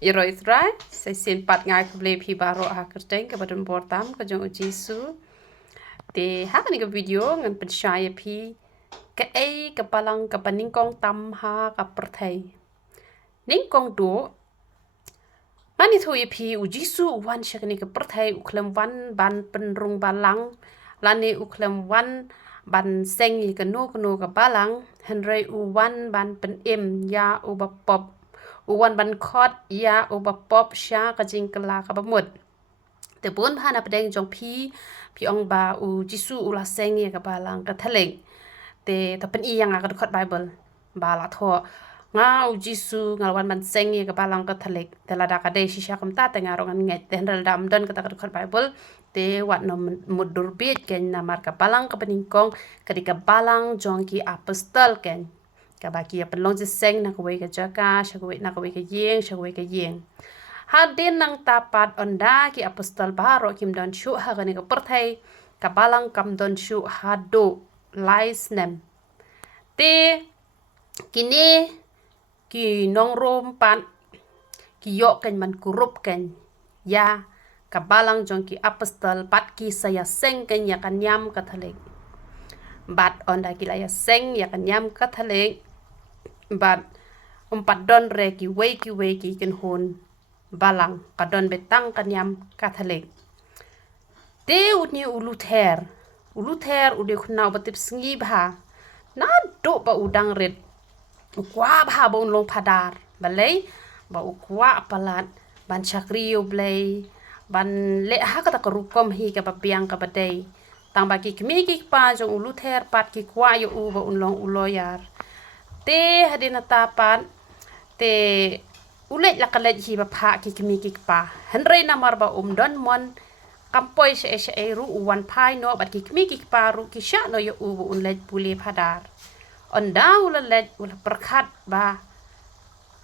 Iroisrai, saya sempat ngai kebeli pi baru kerjeng ke badan portam ke jong jisu. Te hak ni ke video ngan percaya pi ke kepalang ke paningkong tam ha ke pertai. Ningkong do mani thu pi ujisu wan syak ni ke pertai uklem wan ban penrung balang lani uklem wan ban seng ke no ke balang henry uwan ban pen ya ubapop uwan ban khot ya ubapop sya ka jing kala ka bamut te bon phana pedeng jong pi ong ba u jisu ula seng ya ka balang ka thaleng te ta pen yang ka khot bible ba la tho nga u jisu ngal wan ban seng ya ka balang ka thalek te la da ka de shisha kam ta te ngarong nget te ndal dam don ka ta khot bible te wat no mudur bit ken namar ka balang ka peningkong kadika balang jong ki apostol ken kabaki ya pelong je seng na kwe ka jaka shakwe na kwe ka yeng hadin nang tapat onda ki apostol baro kim don shu ha ka ni ka perthai ka balang kam don shu hado lais nem te kini ki nong rom pan ki yok ken man kurup ken ya ka balang jong ki apostol pat ki saya seng ken ya kan yam ka thalek bat onda ki la ya seng ya kan yam ka thalek bat don re ki wei ki ken hon balang kadon betang kanyam Catholic te uni uluther ude khuna batip sngi bha na do ba udang red kwa bha bon long padar balai ba ukwa palat ban chakriu blai ban le ha ka rukom hi ka bapiang ka badai tang ba ki kmi ki pa jong uluther pat ki kwa yo u ba unlong uloyar te hadina tapan te ulet la kalet hi ba pha ki kmi ki pa henry namar ba don mon kampoi se ru uwan pai no bat ki kmi ki pa ru ki sha no yo u unlet puli phadar onda ulet ul perkhat ba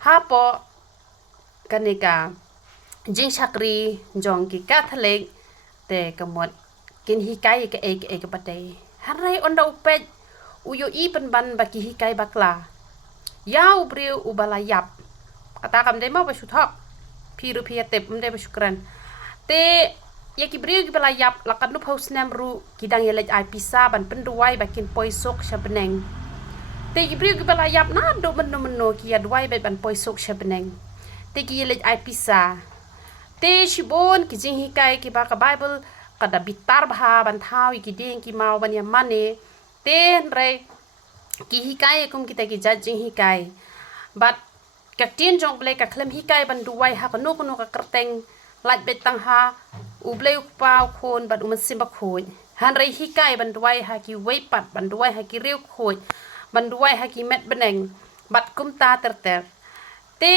hapo kanika jing sakri jong ki Catholic te kamot kin hi kai ke ke badai harai onda upet uyo i ban baki hikai bakla yau briu ubalayap kata kam demo ba shuthok piru piatep mde ba shukran te yaki briu ki balayap lakan nu phaus nam ru kidang yelej ai pisa ban penduai bakin poisok shabneng te ki briu ki balayap na do menno ki adwai ban poisok shabneng te ki yelej ai pisa te shibon ki jing hikai ki ba ka bible kada bitar bha ban thau ki ding ki mau ban yamane ten re ki hikai kum kita ki judging hikai but ka tin jong ble ka klem hikai ban duwai ha ka no ka kerteng laj betang ha u ble pa khon ban sim ba khoi han re hikai ban duwai ha ki wei pat ban duwai ha ki riu khoi ban duwai ha ki met beneng bat kum ta ter te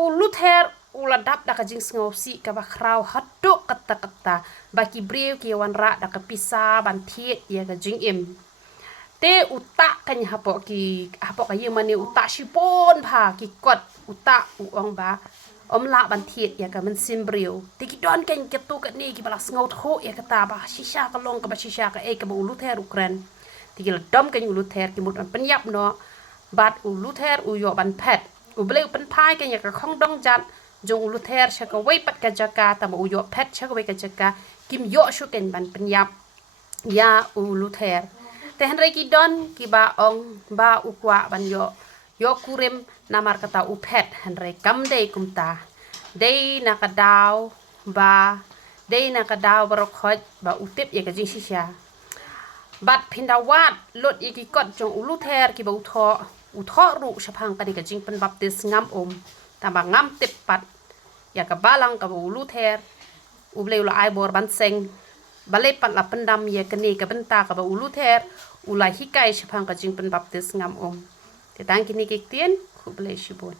u luther ula dap da ka jing sngosi ka ba khrau haddo kata baki breu ki wan ra da ka pisa ban thiet ya ka jing im te utak kan hapo ka yemani utak shipon pha ki kot utak uong ba omla ban thiet ya ka men simbreu te ki don kan ke tu ka ni ki bala sngot ho ya ka ta ba shisha ka long ka ba shisha ka ka ba uluther ukran ti ki dom kan uluther ki mut an penyap no bat uluther u yo ban phet u ble pen phai kan ya ka khong dong jat jong uluther sha ka wei pat ka jaka ta ba u yo phet sha ka wei ka jaka kim yo shu ken ban penyap ya uluther te henry ki don ki ba ong ba ukwa ban yo kurem namar kata uphet henry kam dei kumta dei nakadaw ba barokhot ba utip ya ka jing shisha bat phindawat lot iki kot jong uluther ki ba utho ru shaphang ka jing pen baptis ngam tamba ngam tip pat ya ka balang ka uluther uble ula ai bor ban seng balai pat la pendam ya kene ka benta ka ba uluther ulai hikai shapang ka jing pen baptis ngam te tang kini kik tien ku blai shibun